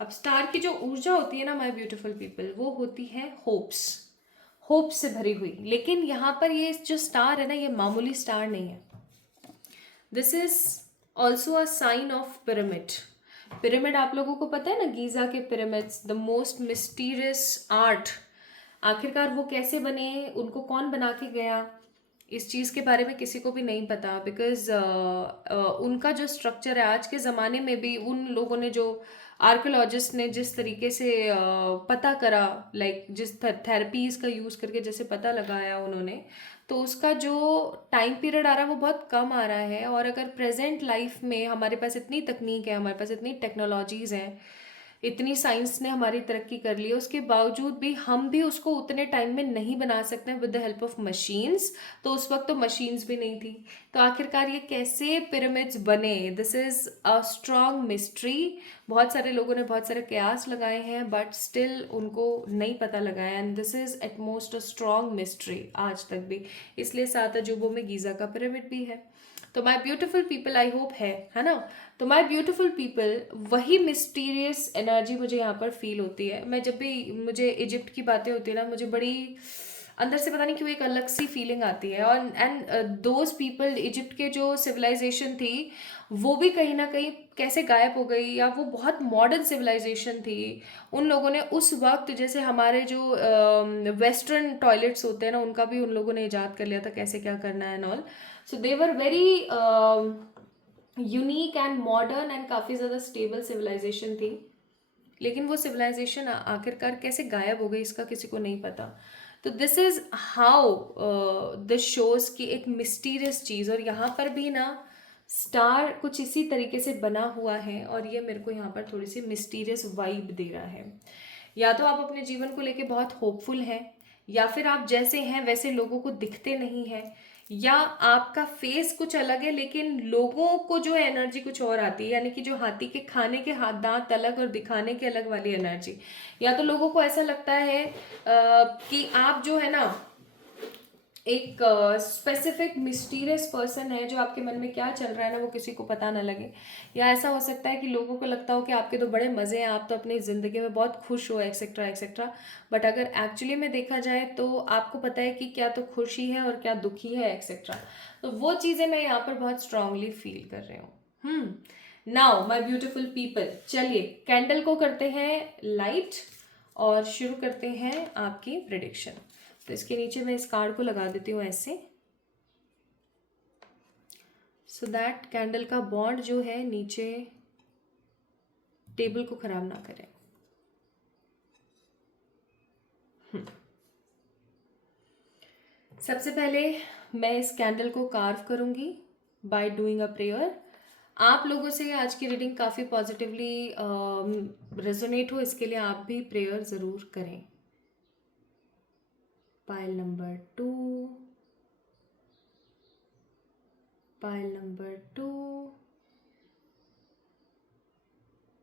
अब स्टार की जो ऊर्जा होती है ना माय ब्यूटीफुल पीपल, वो होती है होप्स, होप्स से भरी हुई। लेकिन यहाँ पर ये जो स्टार है ना, ये मामूली स्टार नहीं है। This is also a sign of pyramid. Pyramid आप लोगों को पता है ना, गीजा के pyramids, the most mysterious art. आखिरकार वो कैसे बने, उनको कौन बना के गया, इस चीज़ के बारे में किसी को भी नहीं पता, बिकॉज उनका जो स्ट्रक्चर है आज के ज़माने में भी, उन लोगों ने जो आर्कोलॉजिस्ट ने जिस तरीके से पता करा, लाइक जिस थेरेपीज़ का यूज़ करके जैसे पता लगाया उन्होंने, तो उसका जो टाइम पीरियड आ रहा है वो बहुत कम आ रहा है। और अगर प्रेजेंट लाइफ में हमारे पास इतनी तकनीक है, हमारे पास इतनी टेक्नोलॉजीज़ हैं, इतनी साइंस ने हमारी तरक्की कर ली है, उसके बावजूद भी हम भी उसको उतने टाइम में नहीं बना सकते हैं with the help of machines. तो उस वक्त तो मशीन्स भी नहीं थी, तो आखिरकार ये कैसे पिरामिड्स बने, this is a strong mystery. बहुत सारे लोगों ने बहुत सारे कयास लगाए हैं, बट स्टिल उनको नहीं पता लगा है, and this is at most a strong mystery आज तक भी। इसलिए 7 अजूबों में गीज़ा का पिरामिड भी है। तो माई ब्यूटिफुल पीपल, आई होप है ना। तो माई ब्यूटिफुल पीपल, वही मिस्टीरियस एनर्जी मुझे यहाँ पर फील होती है। मैं जब भी मुझे इजिप्ट की बातें होती है ना, मुझे बड़ी अंदर से पता नहीं क्यों एक अलग सी फीलिंग आती है। और एंड दोज पीपल, इजिप्ट के जो सिविलाइजेशन थी वो भी कहीं ना कहीं कैसे गायब हो गई, या वो बहुत मॉडर्न सिविलाइजेशन थी। उन लोगों ने उस वक्त, जैसे हमारे जो वेस्टर्न टॉयलेट्स होते हैं ना, उनका भी उन लोगों ने ईजाद कर लिया था कैसे क्या करना है and all. So they were very unique and modern and काफ़ी ज़्यादा स्टेबल सिविलाइजेशन थी। लेकिन वो सिविलाइजेशन आखिरकार कैसे गायब हो गई इसका किसी को नहीं पता। तो this is how this shows की एक मिस्टीरियस चीज़। और यहाँ पर भी ना स्टार कुछ इसी तरीके से बना हुआ है, और ये मेरे को यहाँ पर थोड़ी सी मिस्टीरियस वाइब दे रहा है। या तो आप अपने जीवन को लेके बहुत होपफुल हैं, या फिर आप जैसे हैं वैसे लोगों को दिखते नहीं हैं, या आपका फेस कुछ अलग है लेकिन लोगों को जो एनर्जी कुछ और आती है, यानी कि जो हाथी के खाने के हाथ दांत अलग और दिखाने के अलग वाली एनर्जी। या तो लोगों को ऐसा लगता है कि आप जो है ना एक स्पेसिफिक मिस्टीरियस पर्सन है, जो आपके मन में क्या चल रहा है ना वो किसी को पता ना लगे। या ऐसा हो सकता है कि लोगों को लगता हो कि आपके तो बड़े मज़े हैं, आप तो अपनी ज़िंदगी में बहुत खुश हो, एक्सेट्रा एक्सेट्रा। बट अगर एक्चुअली में देखा जाए तो आपको पता है कि क्या तो खुशी है और क्या दुखी है, एक्सेट्रा। तो वो चीज़ें मैं यहाँ पर बहुत स्ट्रांगली फील कर रही हूँ। नाउ माई ब्यूटिफुल पीपल, चलिए कैंडल को करते हैं लाइट और शुरू करते हैं आपकी प्रिडिक्शन। तो इसके नीचे मैं इस कार्ड को लगा देती हूँ ऐसे, सो दैट कैंडल का बॉन्ड जो है नीचे टेबल को खराब ना करे। सबसे पहले मैं इस कैंडल को कार्व करूंगी बाय डूइंग अ प्रेयर। आप लोगों से आज की रीडिंग काफ़ी पॉजिटिवली रेजोनेट हो, इसके लिए आप भी प्रेयर ज़रूर करें। Pile number 2, pile number 2,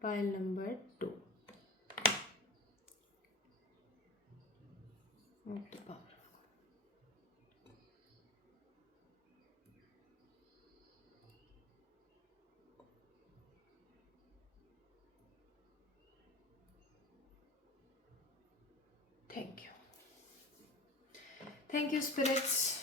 pile number 2। Thank you, thank you spirits.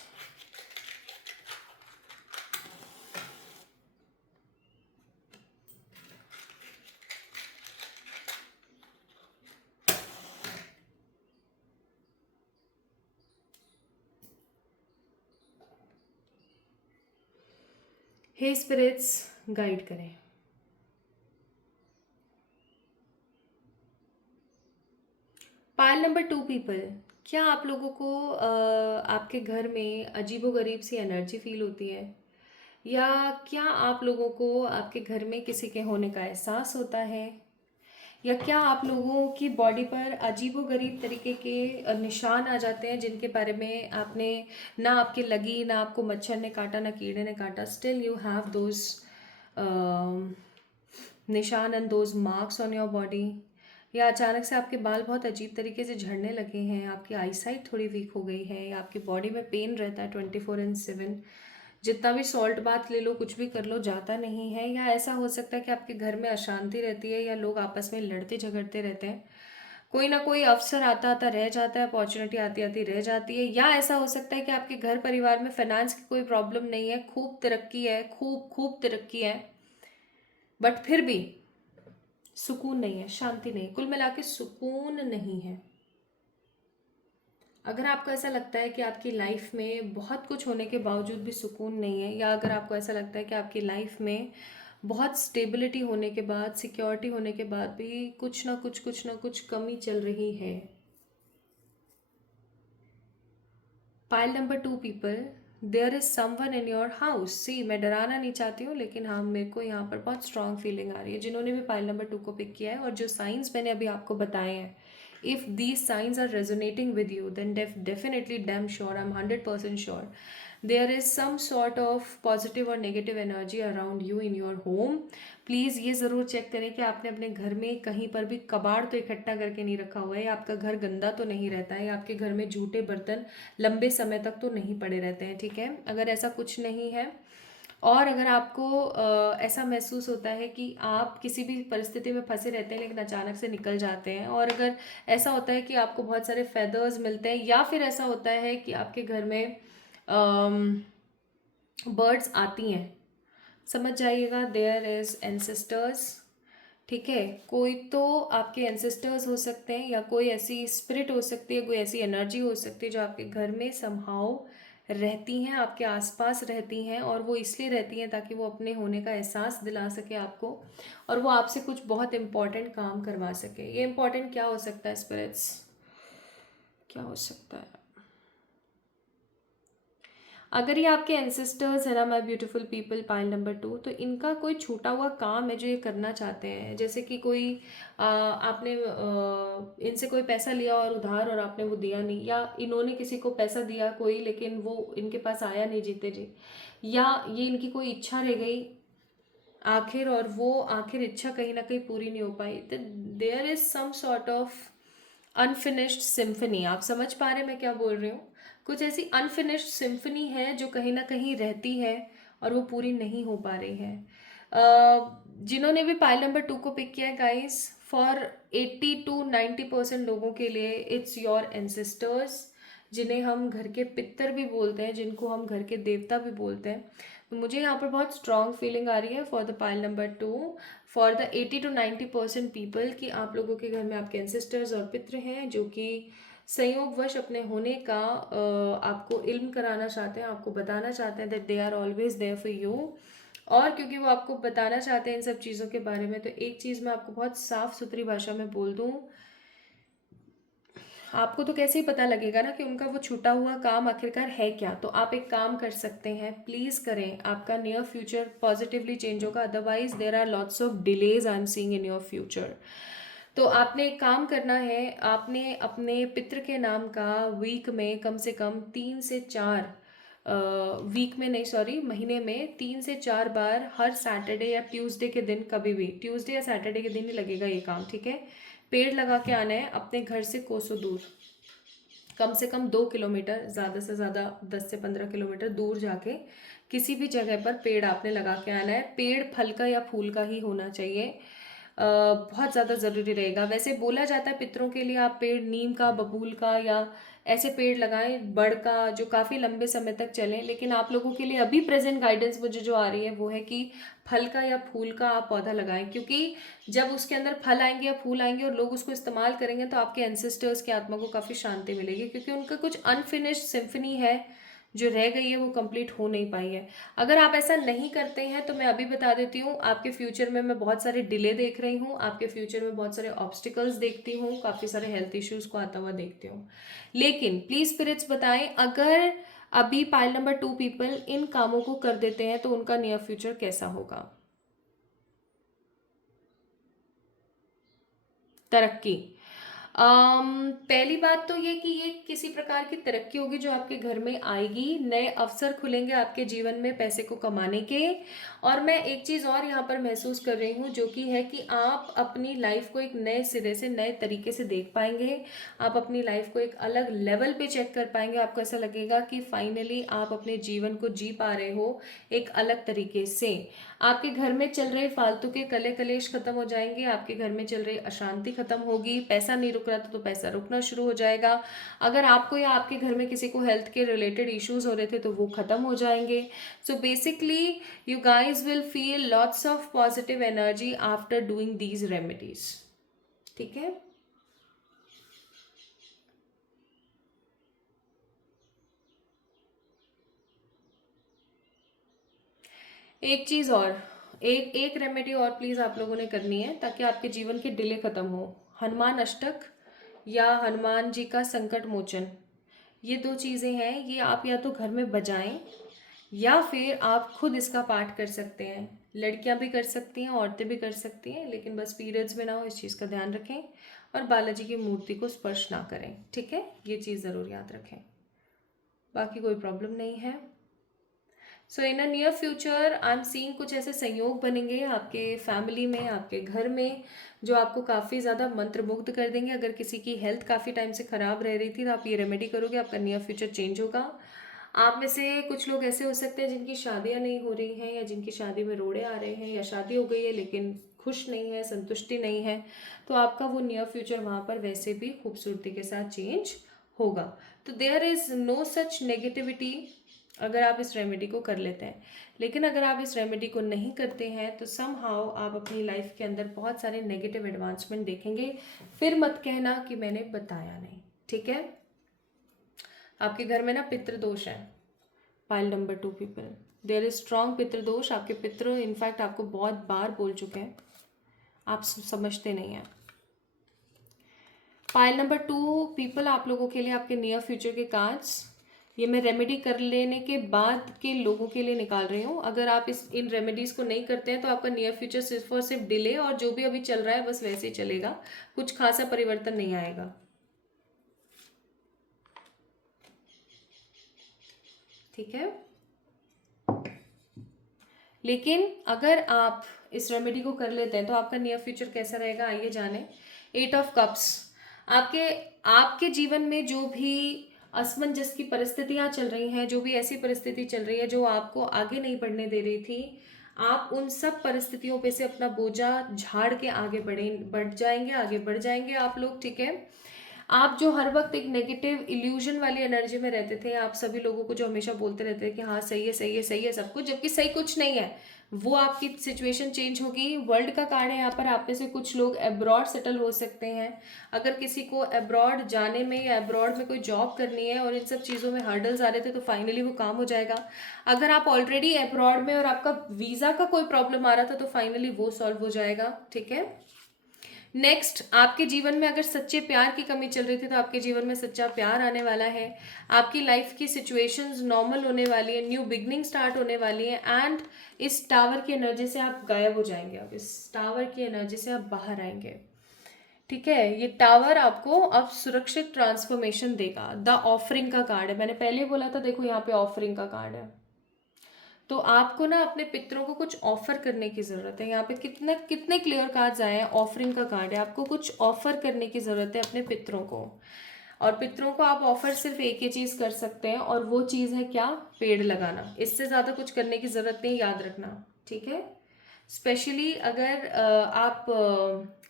Hey spirits, guide करें। पाइल नंबर 2 पीपल, क्या आप लोगों को आपके घर में अजीबोगरीब सी एनर्जी फील होती है, या क्या आप लोगों को आपके घर में किसी के होने का एहसास होता है, या क्या आप लोगों की बॉडी पर अजीबोगरीब तरीके के निशान आ जाते हैं जिनके बारे में आपने ना आपके लगी, ना आपको मच्छर ने काटा, ना कीड़े ने काटा, स्टिल यू हैव दोज निशान and those marks on your body. या अचानक से आपके बाल बहुत अजीब तरीके से झड़ने लगे हैं, आपकी आईसाइट थोड़ी वीक हो गई है, या आपकी बॉडी में पेन रहता है 24/7, जितना भी सॉल्ट बाथ ले लो, कुछ भी कर लो, जाता नहीं है। या ऐसा हो सकता है कि आपके घर में अशांति रहती है, या लोग आपस में लड़ते झगड़ते रहते हैं, कोई ना कोई अवसर आता आता रह जाता है, अपॉर्चुनिटी आती आती रह जाती है। या ऐसा हो सकता है कि आपके घर परिवार में फाइनेंस की कोई प्रॉब्लम नहीं है, खूब तरक्की है, खूब खूब तरक्की है, बट फिर भी सुकून नहीं है, शांति नहीं, कुल मिला के सुकून नहीं है। अगर आपको ऐसा लगता है कि आपकी लाइफ में बहुत कुछ होने के बावजूद भी सुकून नहीं है, या अगर आपको ऐसा लगता है कि आपकी लाइफ में बहुत स्टेबिलिटी होने के बाद, सिक्योरिटी होने के बाद भी कुछ ना कुछ कमी चल रही है। Pile number 2 people, there is someone in your house. See, मैं डराना नहीं चाहती हूँ, लेकिन हाँ, मेरे को यहाँ पर बहुत स्ट्रांग फीलिंग आ रही है। जिन्होंने भी पाइल नंबर 2 को पिक किया है और जो साइंस मैंने अभी आपको बताए हैं, if these signs are resonating with you, then definitely damn sure, I am 100% sure there is some sort of positive और negative energy around you in your home. Please ये ज़रूर चेक करें कि आपने अपने घर में कहीं पर भी कबाड़ तो इकट्ठा करके नहीं रखा हुआ है, या आपका घर गंदा तो नहीं रहता है, या आपके घर में जूठे बर्तन लंबे समय तक तो नहीं पड़े रहते हैं। ठीक है, अगर ऐसा कुछ नहीं है और अगर आपको ऐसा महसूस होता है कि आप किसी भी परिस्थिति में फंसे रहते हैं लेकिन अचानक से निकल जाते हैं, और अगर ऐसा होता है कि आपको बहुत सारे फेदर्स मिलते हैं, या फिर ऐसा होता है कि आपके घर में बर्ड्स आती हैं, समझ जाइएगा देयर इज एंसेस्टर्स। ठीक है, कोई तो आपके एंसेस्टर्स हो सकते हैं, या कोई ऐसी स्पिरिट हो सकती है, कोई ऐसी एनर्जी हो सकती है जो आपके घर में समहाउ रहती हैं, आपके आसपास रहती हैं, और वो इसलिए रहती हैं ताकि वो अपने होने का एहसास दिला सके आपको, और वो आपसे कुछ बहुत इंपॉर्टेंट काम करवा सके। ये इंपॉर्टेंट क्या हो सकता है स्पिरिट्स, क्या हो सकता है? अगर ये आपके एंसेस्टर्स है ना my beautiful people, pile number 2, तो इनका कोई छूटा हुआ काम है जो ये करना चाहते हैं। जैसे कि कोई आपने इनसे कोई पैसा लिया और उधार, और आपने वो दिया नहीं, या इन्होंने किसी को पैसा दिया कोई, लेकिन वो इनके पास आया नहीं जीते जी, या ये इनकी कोई इच्छा रह गई आखिर, और वो आखिर इच्छा कहीं ना कहीं पूरी नहीं हो पाई। तो there is some sort of unfinished symphony. आप समझ पा रहे हैं मैं क्या बोल रही हूँ? कुछ ऐसी अनफिनिश्ड सिम्फनी है जो कहीं ना कहीं रहती है और वो पूरी नहीं हो पा रही है। जिन्होंने भी पाइल नंबर 2 को पिक किया है गाइस, फॉर 80 to 90% लोगों के लिए इट्स योर एंसेस्टर्स, जिन्हें हम घर के पितर भी बोलते हैं, जिनको हम घर के देवता भी बोलते हैं। तो मुझे यहाँ पर बहुत स्ट्रॉन्ग फीलिंग आ रही है for the pile number 2, for the 80 to 90% people, कि आप लोगों के घर में आपके एंसेस्टर्स और पितृ हैं जो कि संयोगवश अपने होने का आपको इल्म कराना चाहते हैं, आपको बताना चाहते हैं that they are always there for you. और क्योंकि वो आपको बताना चाहते हैं इन सब चीज़ों के बारे में, तो एक चीज़ मैं आपको बहुत साफ सुथरी भाषा में बोल दूँ, आपको तो कैसे ही पता लगेगा ना कि उनका वो छूटा हुआ काम आखिरकार है क्या। तो आप एक काम कर सकते हैं, प्लीज़ करें, आपका नियर फ्यूचर पॉजिटिवली चेंज होगा। Otherwise there are lots of delays I am seeing in your future. तो आपने एक काम करना है, आपने अपने पितृ के नाम का वीक में कम से कम 3 से 4 वीक में नहीं, सॉरी, महीने में 3 से 4 बार, हर सैटरडे या ट्यूसडे के दिन, कभी भी ट्यूसडे या सैटरडे के दिन ही लगेगा ये काम। ठीक है, पेड़ लगा के आना है अपने घर से कोसों दूर, कम से कम 2 किलोमीटर, ज़्यादा से ज़्यादा 10 से 15 किलोमीटर दूर जाके किसी भी जगह पर पेड़ आपने लगा के आना है। पेड़ फल का या फूल का ही होना चाहिए, बहुत ज़्यादा ज़रूरी रहेगा। वैसे बोला जाता है पितरों के लिए आप पेड़ नीम का, बबूल का, या ऐसे पेड़ लगाएं बड़ का, जो काफ़ी लंबे समय तक चलें। लेकिन आप लोगों के लिए अभी प्रेजेंट गाइडेंस मुझे जो आ रही है वो है कि फल का या फूल का आप पौधा लगाएं, क्योंकि जब उसके अंदर फल आएंगे या फूल आएंगे और लोग उसको इस्तेमाल करेंगे, तो आपके एंसेस्टर्स की आत्मा को काफ़ी शांति मिलेगी, क्योंकि उनका कुछ अनफिनिश्ड सिम्फनी है जो रह गई है, वो कंप्लीट हो नहीं पाई है। अगर आप ऐसा नहीं करते हैं तो मैं अभी बता देती हूँ, आपके फ्यूचर में मैं बहुत सारे डिले देख रही हूँ, आपके फ्यूचर में बहुत सारे ऑब्स्टिकल्स देखती हूँ, काफ़ी सारे हेल्थ इश्यूज को आता हुआ देखती हूँ। लेकिन प्लीज स्पिरिट्स बताएं, अगर अभी पाइल नंबर 2 पीपल इन कामों को कर देते हैं तो उनका नियर फ्यूचर कैसा होगा? तरक्की। पहली बात तो ये कि ये किसी प्रकार की तरक्की होगी जो आपके घर में आएगी, नए अवसर खुलेंगे आपके जीवन में पैसे को कमाने के। और मैं एक चीज़ और यहाँ पर महसूस कर रही हूँ, जो कि है कि आप अपनी लाइफ को एक नए सिरे से, नए तरीके से देख पाएंगे। आप अपनी लाइफ को एक अलग लेवल पे चेक कर पाएंगे। आपको ऐसा लगेगा कि फाइनली आप अपने जीवन को जी पा रहे हो एक अलग तरीके से। आपके घर में चल रहे फालतू के कले कलेश खत्म हो जाएंगे, आपके घर में चल रही अशांति खत्म होगी, पैसा नहीं रुक रहा था तो पैसा रुकना शुरू हो जाएगा। अगर आपको या आपके घर में किसी को हेल्थ के रिलेटेड इश्यूज हो रहे थे तो वो खत्म हो जाएंगे। So basically you guys will feel lots of positive energy after doing these remedies. ठीक है, एक चीज़ और, एक एक रेमेडी और प्लीज़ आप लोगों ने करनी है ताकि आपके जीवन के डिले ख़त्म हो। हनुमान अष्टक या हनुमान जी का संकट मोचन, ये दो चीज़ें हैं, ये आप या तो घर में बजाएं या फिर आप खुद इसका पाठ कर सकते हैं। लड़कियां भी कर सकती हैं, औरतें भी कर सकती हैं, लेकिन बस पीरियड्स में ना हो, इस चीज़ का ध्यान रखें। और बालाजी की मूर्ति को स्पर्श ना करें, ठीक है, ये चीज़ ज़रूर याद रखें। बाकी कोई प्रॉब्लम नहीं है। So in a near future I am seeing कुछ ऐसे संयोग बनेंगे आपके फैमिली में, आपके घर में, जो आपको काफ़ी ज़्यादा मंत्रमुग्ध कर देंगे। अगर किसी की हेल्थ काफ़ी टाइम से ख़राब रह रही थी तो आप ये रेमेडी करोगे, आपका नियर फ्यूचर चेंज होगा। आप में से कुछ लोग ऐसे हो सकते हैं जिनकी शादियां नहीं हो रही हैं, या जिनकी शादी में रोड़े आ रहे हैं, या शादी हो गई है लेकिन खुश नहीं है, संतुष्टि नहीं है, तो आपका वो नियर फ्यूचर वहाँ पर वैसे भी खूबसूरती के साथ चेंज होगा। तो there is no such negativity अगर आप इस रेमेडी को कर लेते हैं। लेकिन अगर आप इस रेमेडी को नहीं करते हैं तो सम हाउ आप अपनी लाइफ के अंदर बहुत सारे नेगेटिव एडवांसमेंट देखेंगे। फिर मत कहना कि मैंने बताया नहीं, ठीक है। आपके घर में ना पितृदोष है। Pile number 2 people, there is strong पितृदोष। आपके पितृ इनफैक्ट आपको बहुत बार बोल चुके हैं, आप समझते नहीं हैं। पाइल नंबर 2 पीपल, आप लोगों के लिए आपके नियर फ्यूचर के कार्ड्स, ये मैं रेमेडी कर लेने के बाद के लोगों के लिए निकाल रही हूँ। अगर आप इन रेमेडीज़ को नहीं करते हैं तो आपका नियर फ्यूचर सिर्फ और सिर्फ डिले, और जो भी अभी चल रहा है बस वैसे ही चलेगा, कुछ खासा परिवर्तन नहीं आएगा, ठीक है। लेकिन अगर आप इस रेमेडी को कर लेते हैं तो आपका नियर फ्यूचर कैसा रहेगा, आइए जाने। 8 ऑफ कप्स, आपके आपके जीवन में जो भी असमंजस की परिस्थितियां चल रही हैं, जो भी ऐसी परिस्थिति चल रही है जो आपको आगे नहीं बढ़ने दे रही थी, आप उन सब परिस्थितियों पे से अपना बोझा झाड़ के आगे बढ़ जाएंगे, आगे बढ़ जाएंगे आप लोग, ठीक है। आप जो हर वक्त एक नेगेटिव इल्यूजन वाली एनर्जी में रहते थे, आप सभी लोगों को जो हमेशा बोलते रहते थे कि हाँ सही है सही है सही है सब कुछ, जबकि सही कुछ नहीं है, वो आपकी सिचुएशन चेंज होगी। वर्ल्ड का कार्ड है यहाँ पर, आप में से कुछ लोग अब्रॉड सेटल हो सकते हैं। अगर किसी को अब्रॉड जाने में या अब्रॉड में कोई जॉब करनी है और इन सब चीज़ों में हर्डल्स आ रहे थे तो फाइनली वो काम हो जाएगा। अगर आप ऑलरेडी अब्रॉड में और आपका वीज़ा का कोई प्रॉब्लम आ रहा था तो फाइनली वो सॉल्व हो जाएगा, ठीक है। नेक्स्ट, आपके जीवन में अगर सच्चे प्यार की कमी चल रही थी तो आपके जीवन में सच्चा प्यार आने वाला है। आपकी लाइफ की सिचुएशंस नॉर्मल होने वाली है, न्यू बिगनिंग स्टार्ट होने वाली है, एंड इस टावर की एनर्जी से आप गायब हो जाएंगे, अब इस टावर की एनर्जी से आप बाहर आएंगे, ठीक है। ये टावर आपको अब सुरक्षित ट्रांसफॉर्मेशन देगा। द ऑफरिंग का कार्ड है, मैंने पहले बोला था, देखो यहाँ पे ऑफरिंग का कार्ड है। तो आपको ना अपने पितरों को कुछ ऑफर करने की ज़रूरत है। यहाँ पे कितने कितने क्लियर कार्ड्स आए हैं, ऑफरिंग का कार्ड है। आपको कुछ ऑफर करने की ज़रूरत है अपने पितरों को, और पितरों को आप ऑफर सिर्फ एक ही चीज़ कर सकते हैं, और वो चीज़ है क्या, पेड़ लगाना। इससे ज़्यादा कुछ करने की ज़रूरत नहीं, याद रखना, ठीक है। स्पेशली अगर आप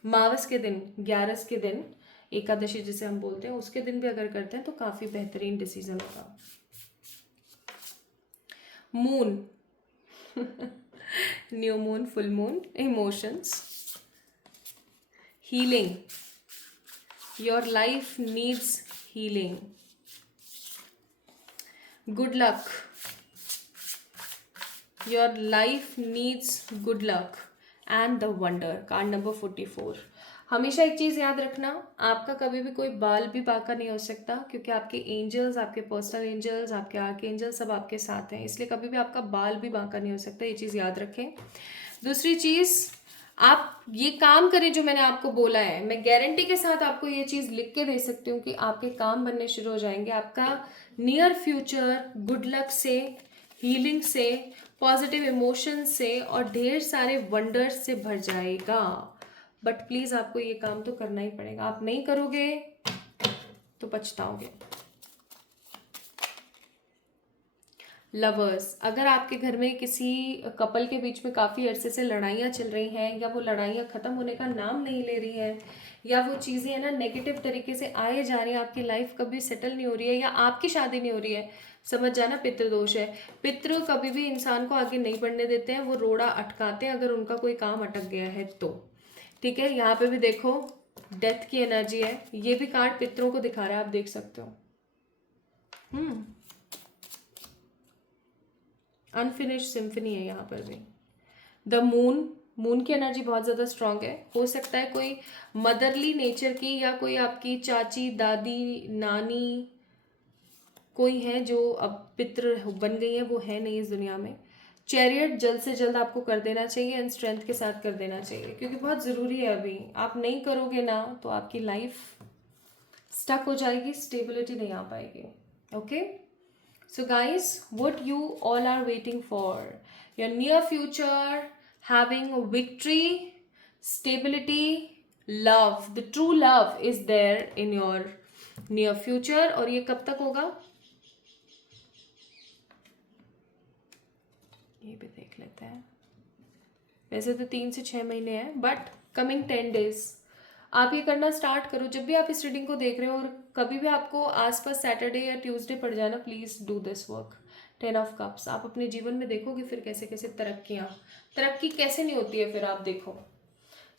मावस के दिन, 11 के दिन, एकादशी जिसे हम बोलते हैं, उसके दिन भी अगर करते हैं तो काफ़ी बेहतरीन डिसीजन होगा। Moon new moon, full moon, emotions, healing, your life needs healing, good luck, your life needs good luck, and the wonder, card number 44। हमेशा एक चीज़ याद रखना, आपका कभी भी कोई बाल भी बांका नहीं हो सकता, क्योंकि आपके एंजल्स, आपके पर्सनल एंजल्स, आपके आर्क एंजल्स सब आपके साथ हैं, इसलिए कभी भी आपका बाल भी बांका नहीं हो सकता, ये चीज़ याद रखें। दूसरी चीज़, आप ये काम करें जो मैंने आपको बोला है, मैं गारंटी के साथ आपको ये चीज़ लिख के दे सकती हूँ कि आपके काम बनने शुरू हो जाएंगे। आपका नियर फ्यूचर गुड लक से, हीलिंग से, पॉजिटिव इमोशन से और ढेर सारे वंडर्स से भर जाएगा। बट प्लीज़ आपको ये काम तो करना ही पड़ेगा, आप नहीं करोगे तो पछताओगे। लवर्स, अगर आपके घर में किसी कपल के बीच में काफ़ी अरसे से लड़ाइयाँ चल रही हैं, या वो लड़ाइयाँ ख़त्म होने का नाम नहीं ले रही हैं, या वो चीज़ें है ना नेगेटिव तरीके से आए जा रही हैं, आपकी लाइफ कभी सेटल नहीं हो रही है, या आपकी शादी नहीं हो रही है, समझ जाना पितृदोष है। पितृ कभी भी इंसान को आगे नहीं बढ़ने देते हैं, वो रोड़ा अटकाते हैं अगर उनका कोई काम अटक गया है तो, ठीक है। यहाँ पे भी देखो डेथ की एनर्जी है, ये भी कार्ड पितरों को दिखा रहा है, आप देख सकते हो। अनफिनिश्ड सिम्फनी है यहाँ पर भी। द मून, मून की एनर्जी बहुत ज़्यादा स्ट्रांग है। हो सकता है कोई मदरली नेचर की या कोई आपकी चाची, दादी, नानी कोई है जो अब पितृ बन गई है, वो है नहीं इस दुनिया में। चैरियट जल्द से जल्द आपको कर देना चाहिए एंड स्ट्रेंथ के साथ कर देना चाहिए, क्योंकि बहुत ज़रूरी है। अभी आप नहीं करोगे ना तो आपकी लाइफ स्टक हो जाएगी, स्टेबिलिटी नहीं आ पाएगी। Okay, so guys, what you all are waiting for? Your near future having victory, stability, love, the true love is there in your near future. और ये कब तक होगा ये भी देख लेते हैं। वैसे तो 3 से 6 महीने हैं, बट कमिंग 10 डेज आप ये करना स्टार्ट करो। जब भी आप इस रीडिंग को देख रहे हो और कभी भी आपको आसपास सैटरडे या ट्यूसडे पड़ जाए ना, please do this work. 10 of cups, आप अपने जीवन में देखोगे फिर कैसे कैसे तरक्की कैसे नहीं होती है, फिर आप देखो।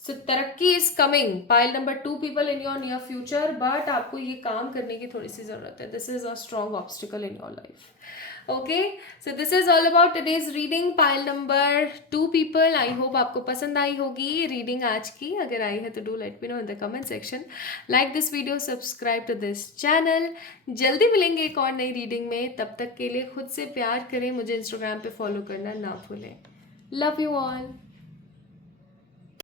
सो तरक्की is coming, pile number 2 people in your near future, but आपको ये काम करने की थोड़ी सी ज़रूरत है। This is a strong obstacle in your life. Okay, so this is all about today's reading, pile number 2 people. I hope आपको पसंद आई होगी रीडिंग आज की। अगर आई है तो do let me know in the comment section. Like this video, subscribe to this channel. जल्दी मिलेंगे एक और नई रीडिंग में, तब तक के लिए खुद से प्यार करें, मुझे इंस्टाग्राम पे फॉलो करना ना भूलें। Love you all.